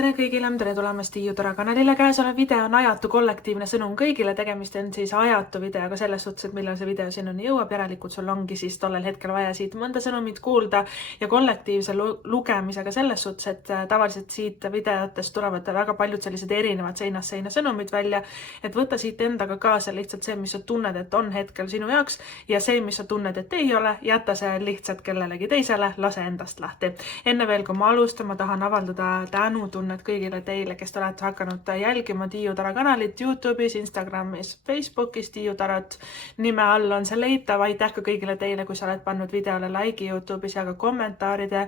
Tere kõigile, tere tulemast Tiiu Tara kanalile. Käesolev video on ajatu kollektiivne sõnum kõigile. Tegemist on siis ajatu videoga selles suhtes, et millal see video sinuni jõuab. Järelikult sul ongi siis tollel hetkel vaja siit mõnda sõnumit kuulda ja kollektiivse lugemisega selles suhtes, et tavaliselt siit videotest tulevad väga paljud sellised erinevad seinast seina sõnumid välja, et võtta siit endaga kaasa lihtsalt see, mis sa tunned, et on hetkel sinu jaoks ja see, mis sa tunned, et ei ole, jäta see lihtsalt kellelegi teisele, lase endast lahti. Enne veel, kui ma alustan, ma tahan avaldada tänutunnet kõigile teile, kes te olete hakanud jälgima Tiiu Tara kanalit YouTube'is, Instagramis, Facebookis. Tiiu Tarat nime all on see leitav. Aitäh ka kõigile teile, kui sa oled pannud videole like'i YouTube'is ja ka kommentaaride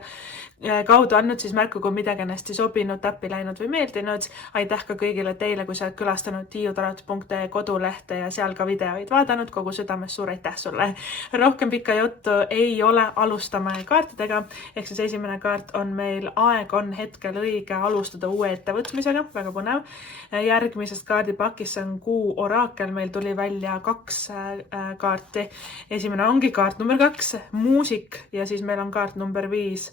kaudu andnud siis märku, kui midagi on hästi sobinud, täppi läinud või meeldinud. Aitäh ka kõigile teile, kui sa oled külastanud tiiutarat.ee kodulehte ja seal ka videoid vaadanud. Kogu südames suur aitäh sulle. Rohkem pikka juttu ei ole, alustame kaartidega. Ehk siis esimene kaart on meil aeg on hetkel õige alustada uue ettevõtmisega, väga põnev. Järgmisest kaardipakist on kuu oraakel, meil tuli välja 2 kaarti. Esimene ongi kaart number 2, muusik, ja siis meil on kaart number 5,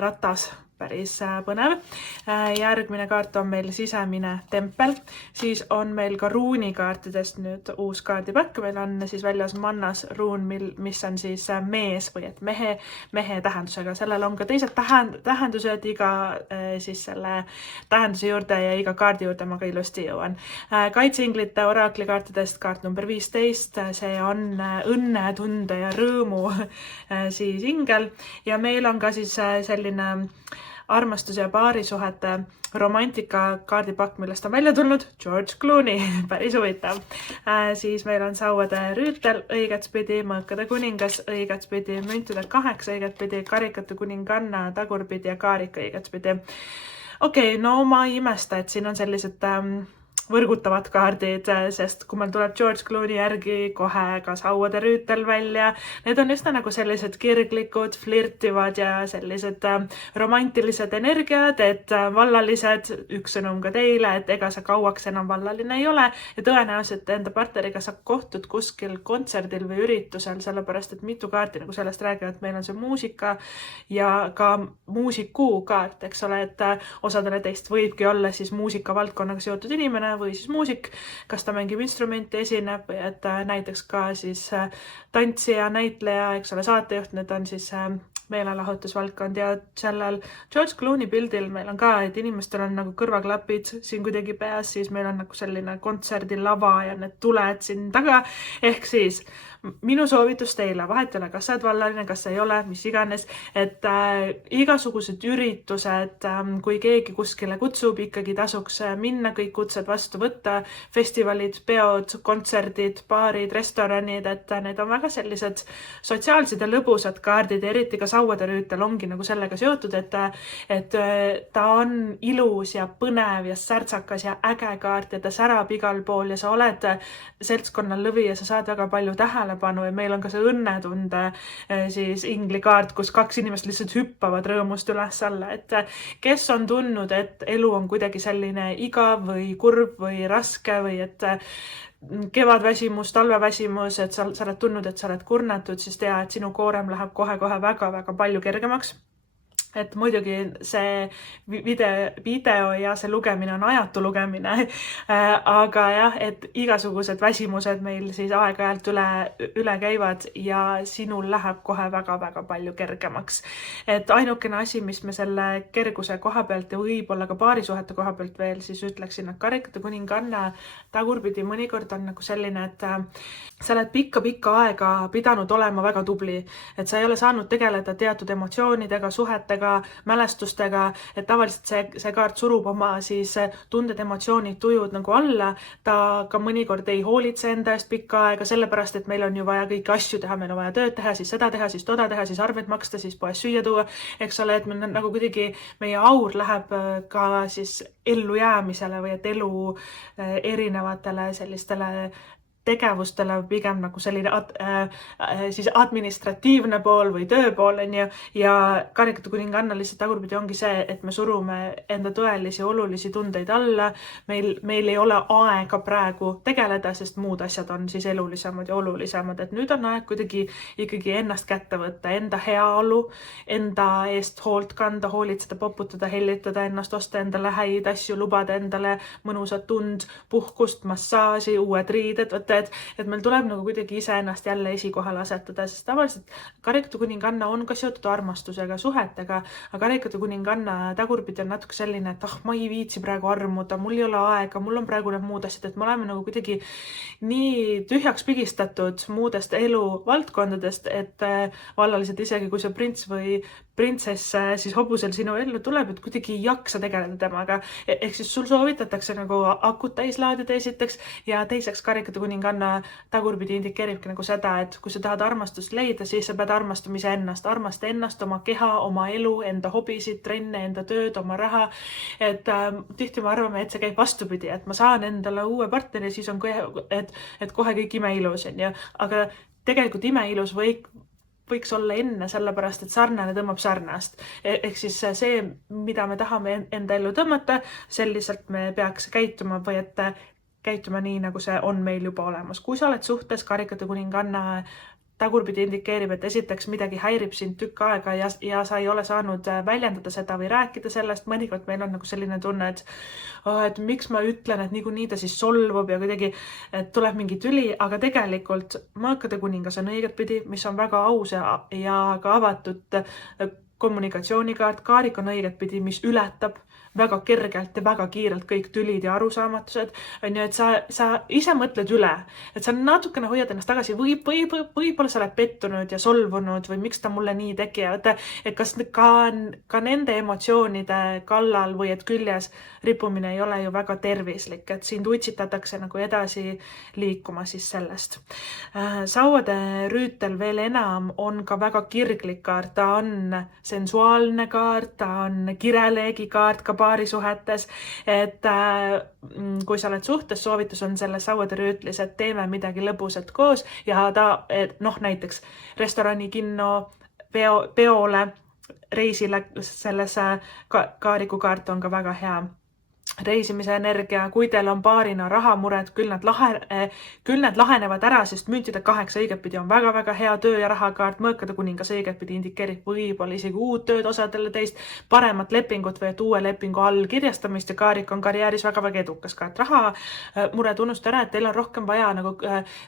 ratas. Päris põnev. Järgmine kaart on meil sisemine tempel. Siis on meil ka ruunikaartidest nüüd uus kaardipakk. Meil on siis väljas mannas ruun, mis on siis mees või et mehe tähendusega. Sellel on ka teised tähendused iga siis selle tähenduse juurde ja iga kaardi juurde ma ka ilusti jõuan. Kaitseinglite oraklikaartidest kaart number 15. See on õnne, tunde ja rõõmu siis ingel. Ja meil on ka siis selline armastus- ja paarisuhete romantika kaardipakk, millest on välja tulnud George Clooney. Päris huvitav. Siis meil on sauade rüütel, õigetspidi mõõkade kuningas, õigetspidi müntide 8, õigetspidi karikate kuninganna, tagurpidi ja kaarika õigetspidi. Okei, no ma ei imesta, et siin on sellised võrgutavad kaardid, sest kui meil tuleb George Clooney järgi kohe ka sauade rüütel välja, need on üsna nagu sellised kirglikud, flirtivad ja sellised romantilised energiad, et vallalised, üks sõnum ka teile, et ega sa kauaks enam vallaline ei ole ja tõenäoliselt enda partneriga sa kohtud kuskil kontserdil või üritusel, sellepärast et mitu kaarti nagu sellest räägivad, et meil on see muusika ja ka muusiku kaart, eks ole, et osadele teist võibki olla siis muusika valdkonnaga seotud inimene või siis muusik, kas ta mängib instrumenti, esineb või et näiteks ka siis tantsija, näitleja, eks ole, saatejuht, need on siis meelelahutusvaldkond ja sellel George Clooney pildil meil on ka, et inimestel on nagu kõrvaklapid siin kuidagi peas, siis meil on nagu selline kontserdilava ja need tuled siin taga, ehk siis minu soovitus teile, vahet ei ole, kas sa oled vallaline, kas sa ei ole, mis iganes, et igasugused üritused, kui keegi kuskile kutsub, ikkagi tasuks minna, kõik kutsed vastu võtta, festivalid, peod, kontserdid, baarid, restoranid, et need on väga sellised sotsiaalsed ja lõbusad kaardid, eriti ka sauade rüütel ongi nagu sellega seotud, et ta on ilus ja põnev ja särtsakas ja äge kaart ja ta särab igal pool ja sa oled seltskonnal lõvi ja sa saad väga palju tähelepanu ja meil on ka see õnnetunde siis inglikaart, kus 2 inimest lihtsalt hüppavad rõõmust üles alla, et kes on tundnud, et elu on kuidagi selline igav või kurb või raske või et kevadväsimus, talveväsimus, et sa oled tundnud, et sa oled kurnatud, siis tea, et sinu koorem läheb kohe-kohe väga-väga palju kergemaks. Et muidugi see video ja see lugemine on ajatu lugemine, aga jah, et igasugused väsimused meil siis aeg-ajalt üle käivad ja sinul läheb kohe väga-väga palju kergemaks. Et ainukene asi, mis me selle kerguse koha pealt ja võib-olla ka paarisuhete koha pealt veel siis ütleksin, et karikate kuninganna tagurpidi mõnikord on nagu selline, et sa oled pikka aega pidanud olema väga tubli, et sa ei ole saanud tegeleda teatud emotsioonidega, suhetega, mälestustega, et tavaliselt see kaart surub oma siis tunded, emotsioonid, tujud nagu alla, ta ka mõnikord ei hoolitse enda eest pikka aega, sellepärast, et meil on ju vaja kõiki asju teha, meil on vaja tööd teha, siis seda teha, siis toda teha, siis arved maksta, siis poes süüa tuua, eks ole, et meil nagu kuidagi meie aur läheb ka siis ellujäämisele või et elu erinevatele sellistele tegevustele pigem nagu selline siis administratiivne pool või tööpool, ja karikate kuninganna lihtsalt tagurpidi ongi see, et me surume enda tõelisi olulisi tundeid alla, meil ei ole aega praegu tegeleda, sest muud asjad on siis elulisemad ja olulisemad, et nüüd on aeg kuidagi ikkagi ennast kätte võtta, enda heaolu, enda eest hoolt kanda, hoolitseda, poputada, hellitada ennast, osta endale häid asju, lubada endale mõnusat tund, puhkust, massaaži, uued riided, et meil tuleb nagu kuidagi iseennast jälle esikohale asetada, sest tavaliselt karikate kuninganna on ka seotud armastusega, suhetega, aga karikate kuninganna tagurpidi on natuke selline, et ma ei viitsi praegu armuda, mul ei ole aega, mul on praegu need muud asjad, et me oleme nagu kuidagi nii tühjaks pigistatud muudest elu valdkondadest, et vallaliselt isegi kui see prints või printsess siis hobusel sinu ellu tuleb, et kuidagi ei jaksa tegeleda temaga. Ehk siis sul soovitatakse nagu akut täis laadida esiteks ja teiseks karikate kuninganna tagurpidi indikeeribki nagu seda, et kui sa tahad armastust leida, siis sa pead armastama iseennast, armasta ennast, oma keha, oma elu, enda hobisid, trenne, enda tööd, oma raha. Et tihti me arvame, et see käib vastupidi, et ma saan endale uue partneri, siis on et kohe kõik imeilus on ju, aga tegelikult imeilus võiks olla enne, sellepärast, et sarnane tõmbab sarnast. Ehk siis see, mida me tahame enda ellu tõmmata, selliselt me peaks käituma või et käituma nii, nagu see on meil juba olemas. Kui sa oled suhtes, karikate kuninganna tagurpidi indikeerib, et esiteks midagi häirib sind tükk aega ja sa ei ole saanud väljendada seda või rääkida sellest. Mõnikord meil on nagu selline tunne, et miks ma ütlen, et niikuinii ta siis solvub ja kuidagi tuleb mingi tüli, aga tegelikult maakade kuningas on õigetpidi, mis on väga aus ja ka avatud kommunikatsioonikaart. Kaarik on õigetpidi, mis ületab väga kergelt ja väga kiirelt kõik tülid ja arusaamatused, on ju, et sa ise mõtled üle, et sa natukene hoiad ennast tagasi, võib-olla sa oled pettunud ja solvunud või miks ta mulle nii tegi, et kas ka nende emotsioonide kallal või et küljes rippumine ei ole ju väga tervislik, et sind utsitatakse nagu edasi liikuma siis sellest. Sauade rüütel veel enam on ka väga kirglik kaart, ta on sensuaalne kaart, ta on kireleegi kaart ka paarisuhetes, et kui sa oled suhtes, soovitus on selles sauade rüütlis, et teeme midagi lõbusat koos ja näiteks restorani, kinno, peole, reisile, selles kaarikukaart on ka väga hea. Reisimise energia, kui teil on paarina rahamured, küll need lahenevad ära, sest müntide 8 õigetpidi on väga-väga hea töö ja rahakaart. Mõõkade kuningas õigetpidi indikeerib võib-olla isegi uut tööd osadele teist, paremat lepingut või et uue lepingu allkirjastamist ja kaarik on karjääris väga-väga edukas kaart. Rahamured unusta ära, et teil on rohkem vaja nagu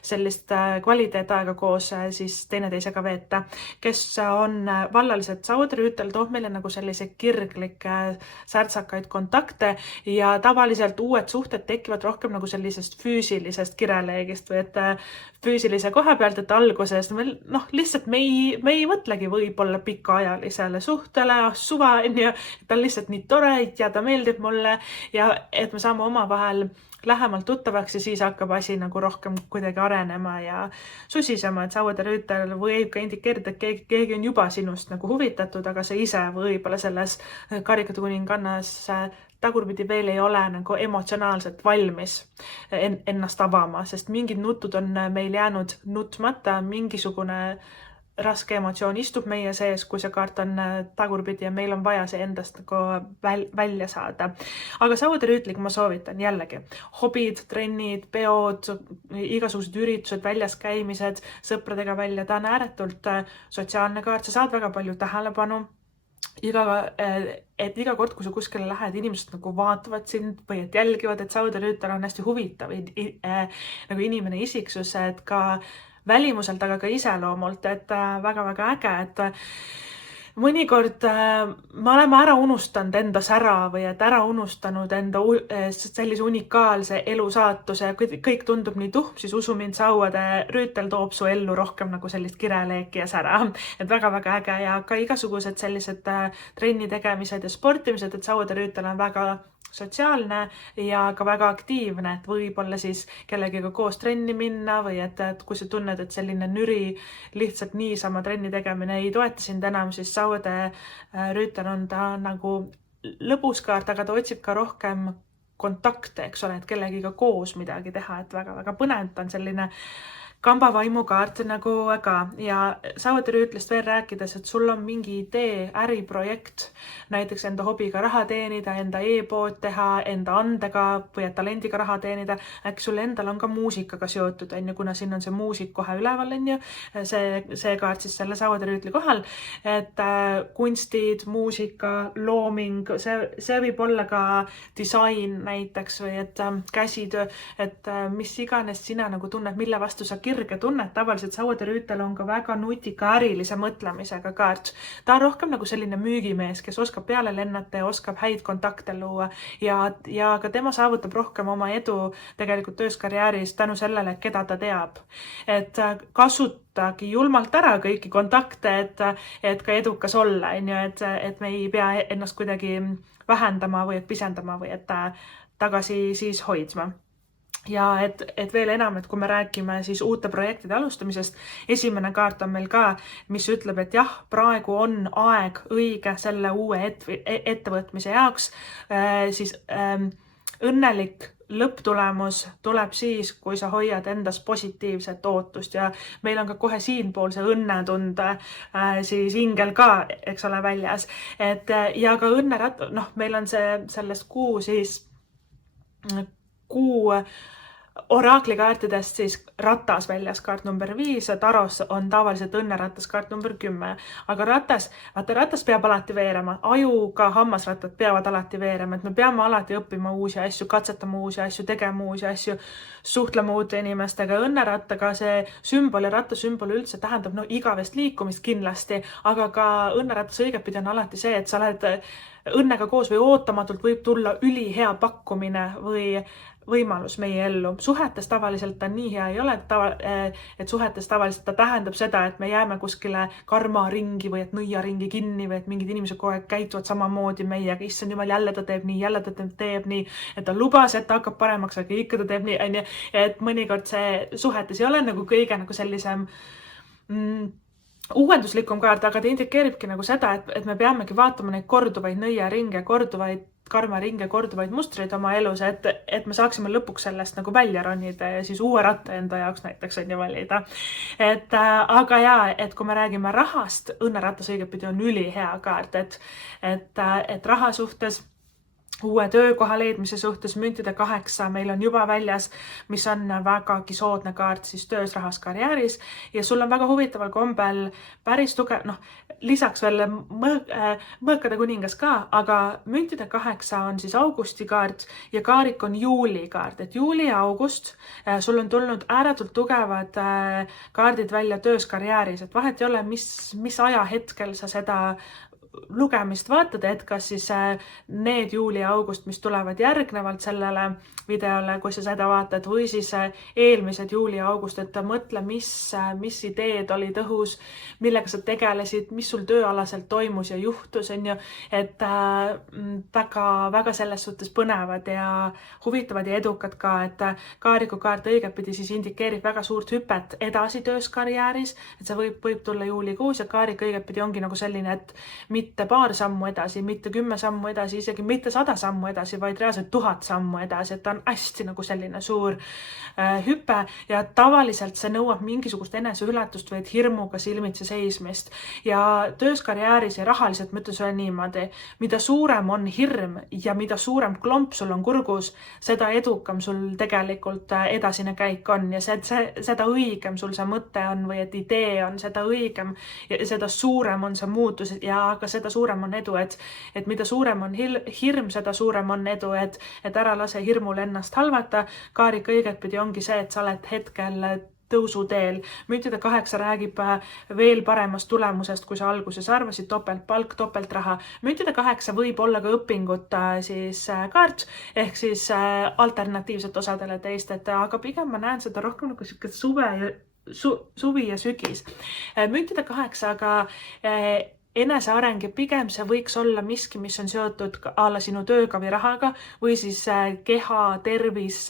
sellist kvaliteetaega koos siis teineteisega veeta. Kes on vallalised, sauade rüütel toob meile nagu sellise kirglikke särtsakaid kontakte ja tavaliselt uued suhted tekivad rohkem nagu sellisest füüsilisest kireleegist või et füüsilise koha pealt, et alguses lihtsalt me ei mõtlegi võib-olla pikaajalisele suhtele, suva, ta on lihtsalt nii tore ja ta meeldib mulle ja et me saame omavahel lähemalt tuttavaks ja siis hakkab asi nagu rohkem kuidagi arenema ja susisema, et sauade rüütel võib ka indikeerida, et keegi on juba sinust nagu huvitatud, aga sa ise võib-olla selles karikate kuningannas tagurpidi veel ei ole nagu emotsionaalselt valmis ennast avama, sest mingid nutud on meil jäänud nutmata, mingisugune raske emotsioon istub meie sees, kui see kaart on tagurpidi ja meil on vaja see endast nagu välja saada. Aga sauade rüütliga ma soovitan jällegi hobid, trennid, peod, igasugused üritused, väljas käimised, sõpradega välja, ta on ääretult sotsiaalne kaart, sa saad väga palju tähelepanu. Iga kord, kui sa kuskile lähed, inimesed nagu vaatavad sind või et jälgivad, et sauade rüütel on hästi huvitav nagu inimene isiksus, et ka välimuselt, aga ka iseloomult, et väga-väga äge, et mõnikord me oleme ära unustanud enda sära või et ära unustanud enda sellise unikaalse elusaatuse ja kõik tundub nii tuhm, siis usu mind, sauade rüütel toob su ellu rohkem nagu sellist kireleeki ja sära. Et väga-väga äge ja ka igasugused sellised trenni tegemised ja sportimised, et sauade rüütel on väga sotsiaalne ja ka väga aktiivne, et võib-olla siis kellegiga koos trenni minna või et kui sa tunned, et selline nüri lihtsalt niisama trenni tegemine ei toeta sind enam, siis sauade rüütel on ta nagu lõbus kaart, aga ta otsib ka rohkem kontakte, eks ole, et kellegiga koos midagi teha, et väga-väga põnev on selline kambavaimukaart nagu ka. Ja Saudi Rüütlist veel rääkides, et sul on mingi idee, äriprojekt, näiteks enda hobiga raha teenida, enda e-pood teha, enda andega või talendiga raha teenida, äkki sul endal on ka muusikaga seotud, kuna siin on see muusik kohe üleval, see kaart siis selle Saudi Rüütli kohal, et kunstid, muusika, looming, see võib olla ka disain näiteks või et käsitöö, et mis iganes sina nagu tunned, mille vastu sa kirge tunned. Tavaliselt Saudi Rüütel on ka väga nutika ärilise mõtlemisega kaart. Ta on rohkem nagu selline müügimees, kes oskab peale lennata ja oskab häid kontakte luua ja ka tema saavutab rohkem oma edu tegelikult tööskarjääris tänu sellele, keda ta teab. Et kasutagi julmalt ära kõiki kontakte, et ka edukas olla, et me ei pea ennast kuidagi vähendama või et pisendama või et tagasi siis hoidma. Ja et veel enam, et kui me räägime siis uute projektide alustamisest, esimene kaart on meil ka, mis ütleb, et jah, praegu on aeg õige selle uue ettevõtmise jaoks, siis õnnelik lõpptulemus tuleb siis, kui sa hoiad endas positiivset ootust ja meil on ka kohe siinpool see õnnetunde siis ingel ka, eks ole, väljas. Ja ka õnnerat, meil on sellest kuu oraklikaartidest siis ratas väljas kaart number 5, taros on tavaliselt õnneratas kaart number 10, aga ratas peab alati veerema, ajuga hammasrattad peavad alati veerema, et me peame alati õppima uusi asju, katsetama uusi asju, tegema uusi asju, suhtlema uute inimestega. Õnnerattaga see sümbol ja rattasümbol üldse tähendab igavest liikumist kindlasti, aga ka õnneratas õigetpidi on alati see, et sa oled õnnega koos või ootamatult võib tulla ülihea pakkumine või võimalus meie ellu. Suhetes tavaliselt ta nii hea ei ole, et suhetes tavaliselt ta tähendab seda, et me jääme kuskile karmaringi või et nõiaringi kinni või et mingid inimesed kogu aeg käituvad samamoodi meiega. Issand jumal, jälle ta teeb nii, jälle ta teeb nii, et ta lubas, et ta hakkab paremaks, aga ikka ta teeb nii, et mõnikord see suhetes ei ole nagu kõige nagu sellisem uuenduslikum kaart, aga ta indikeeribki nagu seda, et me peamegi vaatama neid korduvaid nõiaringe, korduvaid karmaringe, korduvaid mustreid oma elus, et me saaksime lõpuks sellest nagu välja ronida ja siis uue ratta enda jaoks näiteks on ju valida. Aga jaa, et kui me räägime rahast, õnneratas õigetpidi on ülihea kaart, et raha suhtes, uue töökoha leidmise suhtes müntide 8 meil on juba väljas, mis on vägagi soodne kaart siis töös, rahas, karjääris ja sul on väga huvitaval kombel päris tugev, lisaks veel mõõkade kuningas ka, aga müntide 8 on siis augusti kaart ja kaarik on juuli kaart, et juuli ja august sul on tulnud ääretult tugevad kaardid välja töös, karjääris, et vahet ei ole, mis ajahetkel sa seda lugemist vaatad, et kas siis need juuli ja august, mis tulevad järgnevalt sellele videole, kui sa seda vaatad, või siis eelmised juuli ja august, et mõtle, mis ideed olid õhus, millega sa tegelesid, mis sul tööalaselt toimus ja juhtus, et väga selles suhtes põnevad ja huvitavad ja edukad ka, et kaarikukaart õigetpidi siis indikeerib väga suurt hüpet edasi töös, karjääris, et see võib tulla juulikuus ja kaarik õigetpidi ongi nagu selline, et mitte paar sammu edasi, mitte 10 sammu edasi, isegi mitte 100 sammu edasi, vaid reaalselt 1000 sammu edasi, et ta on hästi nagu selline suur hüpe ja tavaliselt see nõuab mingisugust eneseületust või hirmuga silmitsi seismist ja töös, karjääris ja rahaliselt ma ütlen sulle niimoodi, mida suurem on hirm ja mida suurem klomp sul on kurgus, seda edukam sul tegelikult edasine käik on ja seda õigem sul see mõte on või et idee on, seda õigem ja seda suurem on see muutus ja ka seda suurem on edu, et mida suurem on hirm, seda suurem on edu, et ära lase hirmul ennast halvata. Kaarik õigetpidi ongi see, et sa oled hetkel tõusuteel. Müntide 8 räägib veel paremast tulemusest, kui sa alguses arvasid, topeltpalk, topeltraha. Müntide 8 võib olla ka õpingut siis kaart, ehk siis alternatiivset osadele teist, aga pigem ma näen seda rohkem nagu suvi ja sügis. Müntide 8 aga eneseareng ja pigem see võiks olla miski, mis on seotud alla sinu tööga või rahaga või siis keha, tervis,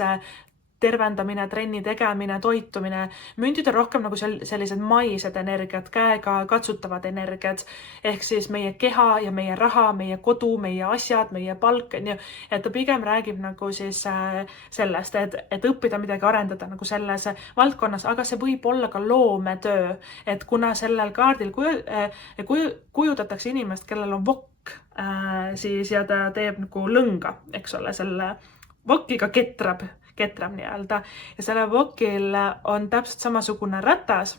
tervendamine, trenni tegemine, toitumine. Müntid on rohkem nagu sellised maised energiat, käega katsutavad energiat, ehk siis meie keha ja meie raha, meie kodu, meie asjad, meie palk, et ta pigem räägib nagu siis sellest, et õppida midagi arendada nagu selles valdkonnas, aga see võib olla ka loometöö, et kuna sellel kaardil kujutatakse inimest, kellel on vokk, siis ja ta teeb nagu lõnga, eks ole, selle vokiga ketrab nii-öelda ja selle vokil on täpselt samasugune ratas,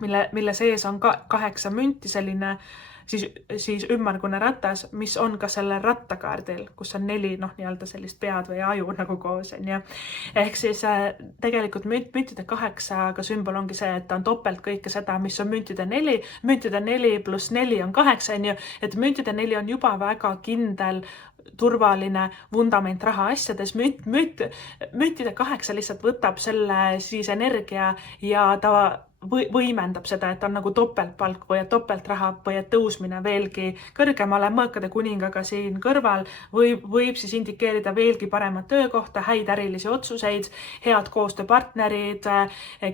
mille sees on 8 münti, selline siis ümmargune ratas, mis on ka selle rattakaardil, kus on 4 nii-öelda sellist pead või aju nagu koos. Ehk siis tegelikult müntide 8 sümbol ongi see, et ta on topelt kõike seda, mis on müntide 4. Müntide 4 pluss 4 on 8, et müntide 4 on juba väga kindel turvaline vundament rahaasjades. Müntide 8 lihtsalt võtab selle siis energia ja ta võimendab seda, et on nagu topeltpalk või et topeltraha või et tõusmine veelgi kõrgemale. Mõõkade kuningaga siin kõrval võib siis indikeerida veelgi paremat töökohta, häid ärilisi otsuseid, head koostööpartnerid,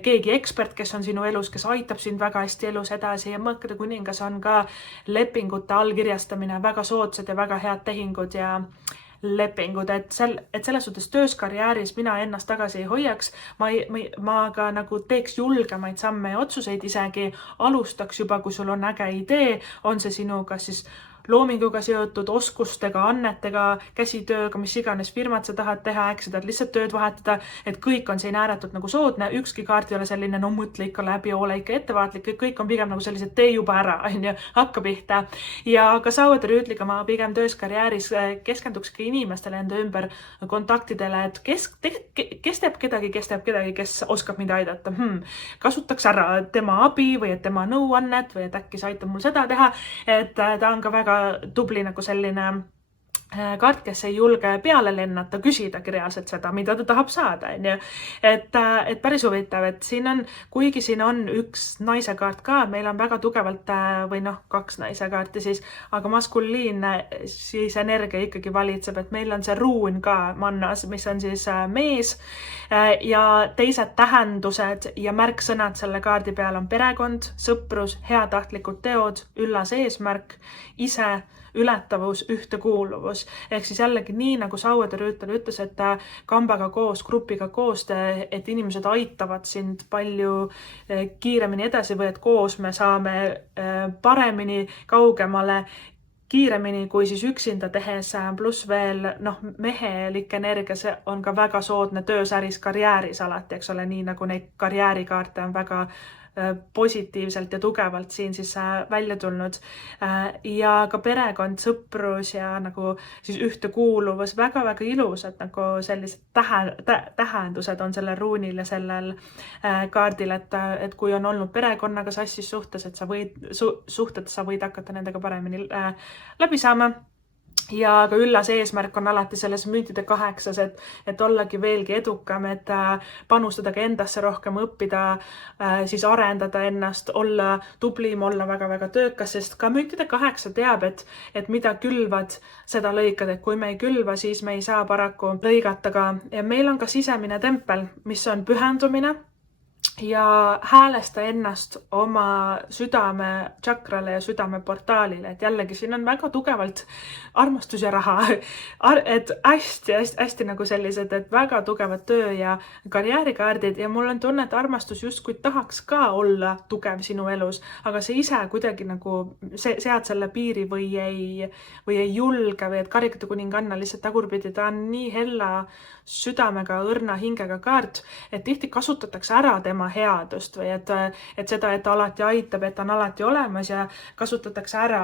keegi ekspert, kes on sinu elus, kes aitab sind väga hästi elus edasi. Ja mõõkade kuningas on ka lepingute allkirjastamine, väga soodsad ja väga head tehingud ja lepingud, et selles suhtes töös, karjääris mina ennast tagasi ei hoiaks, ma ka nagu teeks julgemaid samme ja otsuseid, isegi alustaks juba, kui sul on äge idee, on see sinuga siis loominguga seotud, oskustega, annetega, käsitööga, mis iganes firmad sa tahad teha, eks sa tahad lihtsalt tööd vahetada, et kõik on siin ääretult nagu soodne, ükski kaart ei ole selline, no mõtle ikka läbi, ole ikka ettevaatlik, kõik on pigem nagu sellised, tee juba ära, hakka pihta. Ja ka Sauede rüütliga ma pigem töös karjääris keskendukski inimestele enda ümber kontaktidele, et kes teeb kedagi, kes oskab mind aidata. Kasutaks ära tema abi või et tema nõuannet või et äkki sa aitab mul seda teha, et ta on ka väga tubli nagu selline kaart, kes ei julge peale lennata, küsidagi reaalselt seda, mida ta tahab saada. Et päris huvitav, et siin on, kuigi siin on üks naise kaart ka, meil on väga tugevalt või 2 naise kaarti siis, aga maskuliinne siis energia ikkagi valitseb, et meil on see ruun ka mannas, mis on siis mees ja teised tähendused ja märksõnad selle kaardi peal on perekond, sõprus, heatahtlikud teod, üllas eesmärk, ise, ületavus, ühtekuuluvus. Ehk siis jällegi nii, nagu Sauede rüütel ütles, et kambaga koos, grupiga koos, et inimesed aitavad sind palju kiiremini edasi või et koos me saame paremini, kaugemale, kiiremini kui siis üksinda tehes, pluss veel mehelik energia, see on ka väga soodne töös, äris, karjääris alati, eks ole, nii nagu neid karjäärikaarte on väga positiivselt ja tugevalt siin siis välja tulnud ja ka perekond, sõprus ja nagu siis ühtekuuluvus, väga-väga ilusad nagu sellised tähendused on sellel ruunil ja sellel kaardil, et kui on olnud perekonnaga sassis suhtes, et sa võid hakata nendega paremini läbi saama. Ja ka üllas eesmärk on alati selles müntide 8, et ollagi veelgi edukam, et panustada ka endasse rohkem, õppida, siis arendada ennast, olla tublim, olla väga-väga töökas, sest ka müntide 8 teab, et mida külvad, seda lõikad, et kui me ei külva, siis me ei saa paraku lõigata ka. Ja meil on ka sisemine tempel, mis on pühendumine ja häälesta ennast oma südame tšakrale ja südame portaalile, et jällegi siin on väga tugevalt armastus ja raha, et hästi nagu sellised, et väga tugevad töö ja karjäärikaardid ja mul on tunne, et armastus justkui tahaks ka olla tugev sinu elus, aga sa ise kuidagi nagu sead selle piiri või ei julge või et karikate kuninganna lihtsalt tagurpidi, ta on nii hella südamega, õrna hingega kaart, et tihti kasutatakse ära tema headust või et seda, et ta alati aitab, et ta on alati olemas ja kasutatakse ära,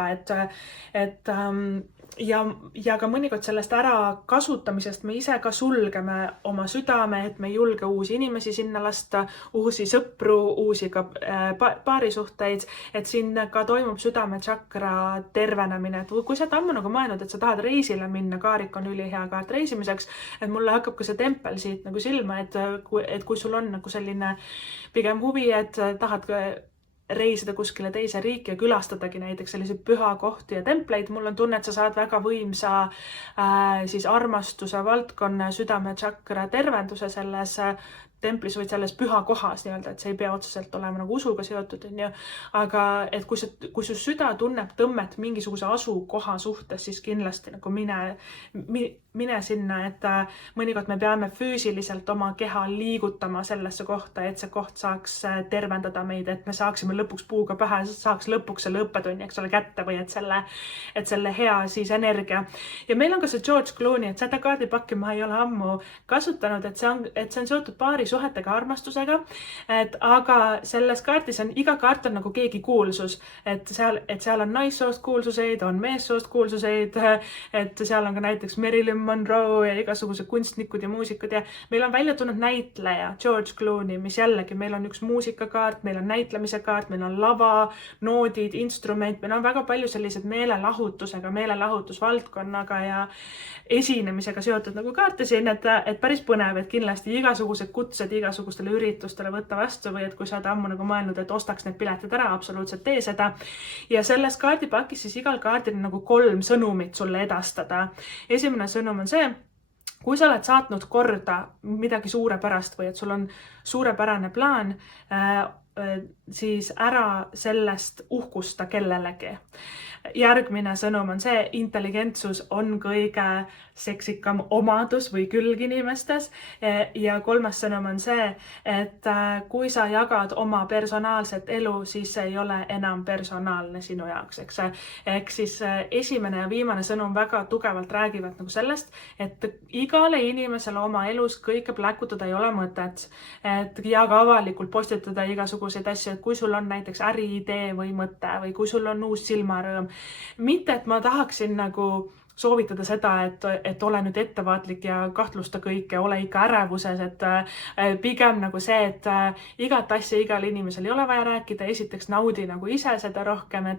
ja ka mõnikord sellest ära kasutamisest me ise ka sulgeme oma südame, et me ei julge uusi inimesi sinna lasta, uusi sõpru, uusi ka paarisuhteid, et siin ka toimub südame tšakra tervenemine, et kui sa oled ammu nagu mõelnud, et sa tahad reisile minna, kaarik on ülihea kaart reisimiseks, et mulle hakkab ka see tempel siit nagu silma, et kui sul on nagu selline pigem huvi, et tahad reisida kuskile teise riiki ja külastadagi näiteks selliseid pühakohti ja templeid, mul on tunne, et sa saad väga võimsa siis armastuse valdkonna südamechakra tervenduse selles templis või selles pühakohas nii-öelda, et see ei pea otseselt olema nagu usuga seotud, on ju. Aga et kui su süda tunneb tõmmet mingisuguse asukoha suhtes, siis kindlasti nagu mine sinna, et mõnikord me peame füüsiliselt oma keha liigutama sellesse kohta, et see koht saaks tervendada meid, et me saaksime lõpuks puuga pähe, saaks lõpuks selle õppetunni, eks ole, kätte või et selle hea siis energia. Ja meil on ka see George Clooney, et seda kaardipakki ma ei ole ammu kasutanud, et see on seotud paari suhetega, armastusega, aga selles kaardis on, iga kaart on nagu keegi kuulsus, et seal on naissoost kuulsuseid, on meessoost kuulsuseid, et seal on ka näiteks Marilyn Monroe ja igasugused kunstnikud ja muusikud ja meil on välja tulnud näitleja George Clooney, mis jällegi, meil on üks muusikakaart, meil on näitlemise kaart, meil on lava, noodid, instrument, meil on väga palju sellised meelelahutusvaldkonnaga ja esinemisega seotud nagu kaarte siin, et päris põnev, et kindlasti igasugused kutsed igasugustele üritustele võtta vastu või et kui sa oled ammu nagu mõelnud, et ostaks need piletid ära, absoluutselt tee seda. Ja selles kaardipakis siis igal kaardil on nagu 3 sõnumit sulle edastada. Esimene sõnum on see, kui sa oled saatnud korda midagi suurepärast või et sul on suurepärane plaan, siis ära sellest uhkusta kellelegi. Järgmine sõnum on see, intelligentsus on kõige seksikam omadus või külg inimestes. Ja 3. sõnum on see, et kui sa jagad oma personaalset elu, siis see ei ole enam personaalne sinu jaoks. Ehk siis esimene ja viimane sõnum väga tugevalt räägivad nagu sellest, et igale inimesele oma elus kõike pläkutada ei ole mõtet. Ja ka avalikult postitada igasuguseid asju, et kui sul on näiteks äriidee või mõte või kui sul on uus silmarõõm. Mitte, et ma tahaksin nagu soovitada seda, et ole nüüd ettevaatlik ja kahtlusta kõike, ole ikka ärevuses, et pigem nagu see, et igat asja igal inimesel ei ole vaja rääkida, esiteks naudi nagu ise seda rohkem,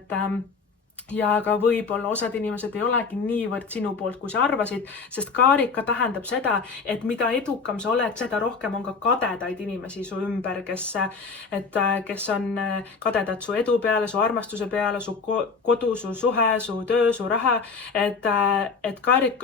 ja ka võib-olla osad inimesed ei olegi niivõrd sinu poolt, kui sa arvasid, sest kaarika tähendab seda, et mida edukam sa oled, seda rohkem on ka kadedaid inimesi su ümber, kes on kadedad su edu peale, su armastuse peale, su kodu, su suhe, su töö, su raha, et kaarik,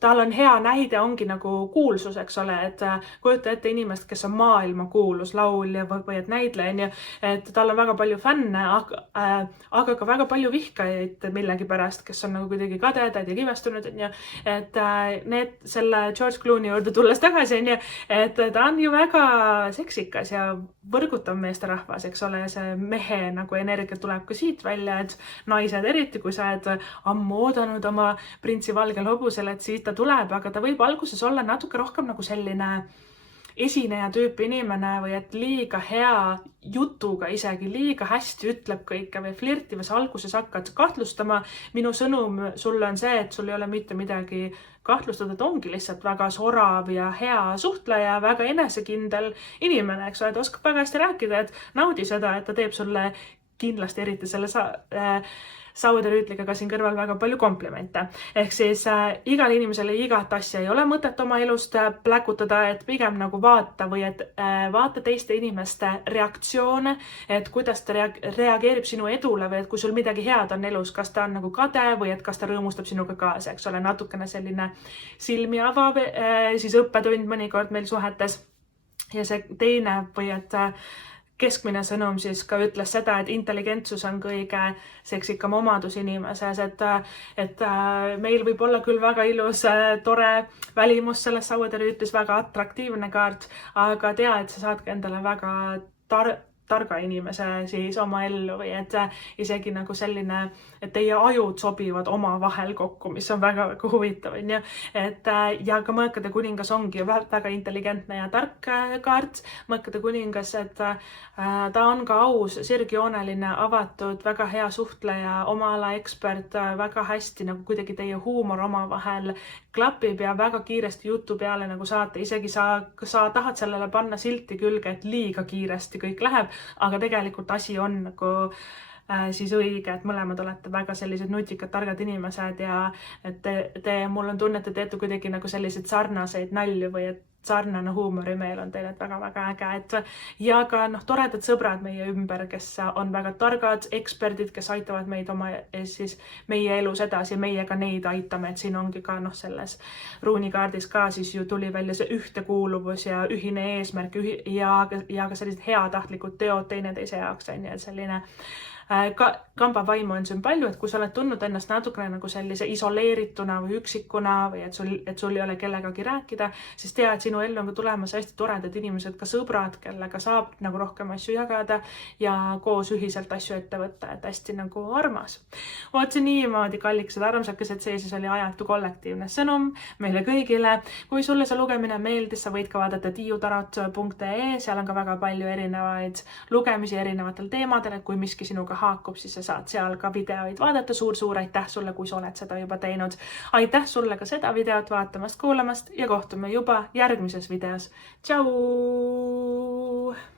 tal on hea näide, ongi nagu kuulsus, eks ole, et kujuta ette inimest, kes on maailma kuulus laulja või et näitleja, et tal on väga palju fänne, aga ka väga palju vihkajaid millegipärast, kes on nagu kuidagi kadedad ja kivestunud, et selle George Clooney juurde tulles tagasi, et ta on ju väga seksikas ja võrgutav meesterahvas, eks ole, see mehe nagu energia tuleb ka siit välja, et naised eriti, kui sa oled ammu oodanud oma printsi valgel hobusel, et siis ta tuleb, aga ta võib alguses olla natuke rohkem nagu selline esineja tüüpi inimene või et liiga hea jutuga isegi, liiga hästi ütleb kõike või flirtivas alguses hakkad kahtlustama. Minu sõnum sulle on see, et sul ei ole mitte midagi kahtlustada, et ongi lihtsalt väga sorav ja hea suhtleja, väga enesekindel inimene, eks ole, et oskab väga hästi rääkida, et naudi seda, et ta teeb sulle kindlasti eriti selle sauderüütliga ka siin kõrval väga palju komplimente. Ehk siis igal inimesele igat asja ei ole mõtet oma elust pläkutada, et pigem nagu vaata või et vaata teiste inimeste reaktsioone, et kuidas ta reageerib sinu edule või et kui sul midagi head on elus, kas ta on nagu kade või et kas ta rõõmustab sinuga kaasa, eks ole, natukene selline silmi avav siis õppetund mõnikord meil suhetes. Ja see teine või et keskmine sõnum siis ka ütles seda, et intelligentsus on kõige seksikam omadus inimeses, et meil võib olla küll väga ilus, tore välimus selles sauderüütlis, väga atraktiivne kaart, aga tea, et sa saad ka endale väga targa inimese siis oma ellu või et isegi nagu selline, et teie ajud sobivad omavahel kokku, mis on väga huvitav, on ju. Ja ka Mõõkade kuningas ongi väga intelligentne ja tark kaart. Mõõkade kuningas, et ta on ka aus, sirgjooneline, avatud, väga hea suhtleja, oma ala ekspert, väga hästi nagu kuidagi teie huumor omavahel klapib ja väga kiiresti jutu peale nagu saate. Isegi sa tahad sellele panna silti külge, et liiga kiiresti kõik läheb, aga tegelikult asi on nagu siis õige, et mõlemad olete väga sellised nutikad, targad inimesed ja et mul on tunne, et te teete kuidagi nagu selliseid sarnaseid nalju või et sarnane huumorimeel on teil, et väga-väga äge, et ja ka toredad sõbrad meie ümber, kes on väga targad eksperdid, kes aitavad meid siis meie elus edasi, meie ka neid aitame, et siin ongi ka selles ruunikaardis ka siis ju tuli välja see ühtekuuluvus ja ühine eesmärk ja ka sellised heatahtlikud teod teineteise jaoks, on ju, et selline kamba vaimu on siin palju, et kui sa oled tundnud ennast natukene nagu sellise isoleerituna või üksikuna või et sul ei ole kellegagi rääkida, siis tea, et sinu ellu on ka tulemas hästi toredad inimesed, ka sõbrad, kellega saab nagu rohkem asju jagada ja koos ühiselt asju ette võtta, et hästi nagu armas. Vot see niimoodi, kallikesed armsakesed, see siis oli Ajatu kollektiivne sõnum meile kõigile. Kui sulle see lugemine meeldis, sa võid ka vaadata tiiutarot.ee, seal on ka väga palju erinevaid lugemisi erinevatel teemadel, et kui miski sinuga haakub, siis sa saad seal ka videoid vaadata. Suur aitäh sulle, kui sa oled seda juba teinud. Aitäh sulle ka seda videot vaatamast, kuulamast ja kohtume juba järgmises videos. Tšau!